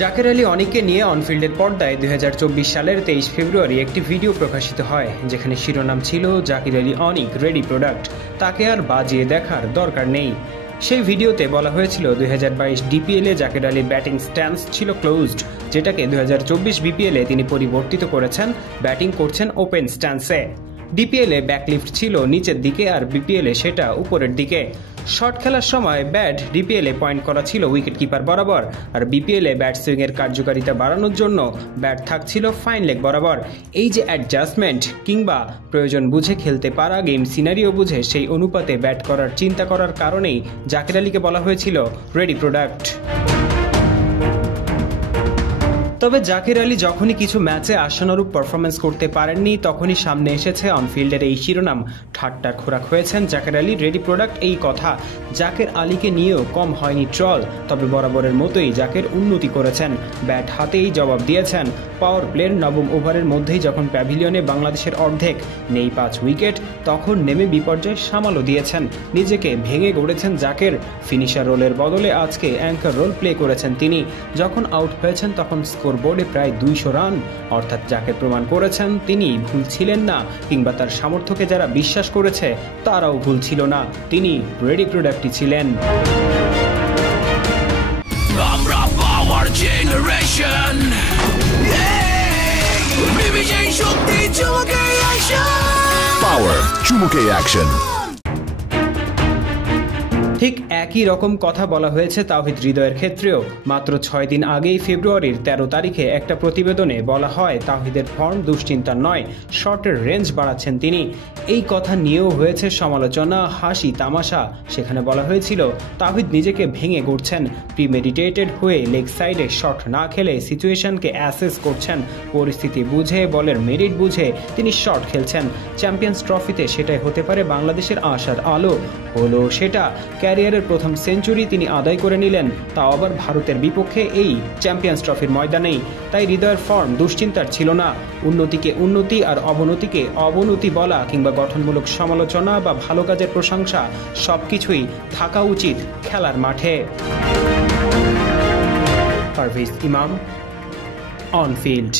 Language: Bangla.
জাকের আলী অনিককে নিয়ে অনফিল্ডের পর্দায় 2024 সালের 23 ফেব্রুয়ারি একটি ভিডিও প্রকাশিত হয়, যেখানে শিরোনাম ছিল জাকের আলী অনিক রেডি প্রোডাক্ট, তাকে আর বাজিয়ে দেখার দরকার নেই। সেই ভিডিওতে বলা হয়েছিল 2022 ডিপিএলে জাকের আলীর ব্যাটিং স্ট্যান্স ছিল ক্লোজড, যেটাকে 2024 বিপিএলে তিনি পরিবর্তিত করেছেন, ব্যাটিং করছেন ওপেন স্ট্যান্সে। ডিপিএলে ব্যাকলিফট ছিল নিচের দিকে আর বিপিএলে সেটা উপরের দিকে। শট খেলার সময় ব্যাট ডিপিএলে পয়েন্ট করা ছিল উইকেট কিপার বরাবর, আর বিপিএলে ব্যাট সুইংয়ের কার্যকারিতা বাড়ানোর জন্য ব্যাট থাকছিল ফাইন লেগ বরাবর। এই যে অ্যাডজাস্টমেন্ট কিংবা প্রয়োজন বুঝে খেলতে পারা, গেম সিনারিও বুঝে সেই অনুপাতে ব্যাট করার চিন্তা করার কারণেই জাকের আলীকে বলা হয়েছিল রেডি প্রোডাক্ট। তবে জাকের আলী যখনই কিছু ম্যাচে আশানুরূপ পারফরমেন্স করতে পারেননি, তখনই সামনে এসেছে অনফিল্ডের এই শিরোনাম। ঠাট্টার খোরাক হয়েছেন জাকের আলী রেডি প্রোডাক্ট এই কথা। জাকের আলীকে নিয়েও কম হয়নি ট্রল, তবে বরাবরের মতোই জাকের উন্নতি করেছেন, ব্যাট হাতেই জবাব দিয়েছেন। পাওয়ার প্লের নবম ওভারের মধ্যেই যখন প্যাভিলিয়নে বাংলাদেশের অর্ধেক, নেই 5 উইকেট, তখন নেমে বিপর্যয় সামালও দিয়েছেন, নিজেকে ভেঙে গড়েছেন জাকের। ফিনিশার রোলের বদলে আজকে অ্যাঙ্কার রোল প্লে করেছেন তিনি। যখন আউট হয়েছেন তখন বোর্ডে প্রায় 200 রান, অর্থাৎ যাকে প্রমাণ করেছেন তিনি ভুল ছিলেন না, কিংবা তার সামর্থ্যকে যারা বিশ্বাস করেছে তারাও ভুল ছিল না, তিনি রেডি প্রোডাক্টই ছিলেন। আমরা পাওয়ার জেনারেশন, শক্তি চুমুকে অ্যাকশন, পাওয়ার চুমুকে অ্যাকশন। ঠিক একই রকম কথা বলা হয়েছে তাওহিদ হৃদয়ের ক্ষেত্রেও। মাত্র 6 দিন আগেই ফেব্রুয়ারির 13 তারিখে একটা প্রতিবেদনে বলা হয় তাওহিদের ফর্ম দুশ্চিন্তার নয়, শটের রেঞ্জ বাড়াচ্ছেন তিনি। এই কথা নিয়েও হয়েছে সমালোচনা, হাসি তামাশা। সেখানে বলা হয়েছিল তাওহিদ নিজেকে ভেঙে গড়ছেন, প্রিমেডিটেটেড হয়ে লেগ সাইডে শট না খেলে সিচুয়েশনকে অ্যাসেস করছেন, পরিস্থিতি বুঝে বলের মেরিট বুঝে তিনি শট খেলছেন। চ্যাম্পিয়ন্স ট্রফিতে সেটাই হতে পারে বাংলাদেশের আশার আলো। হলো সেটা, ক্যারিয়ারের প্রথম সেঞ্চুরি তিনি আদায় করে নিলেন, তাও আবার ভারতের বিপক্ষে এই চ্যাম্পিয়ন্স ট্রফির ময়দানেই। তাই হৃদয়ের ফর্ম দুশ্চিন্তার ছিল না। উন্নতিকে উন্নতি আর অবনতিকে অবনতি বলা কিংবা গঠনমূলক সমালোচনা বা ভালো কাজের প্রশংসা সবকিছুই থাকা উচিত খেলার মাঠে। পারভেজ ইমাম, অন ফিল্ড।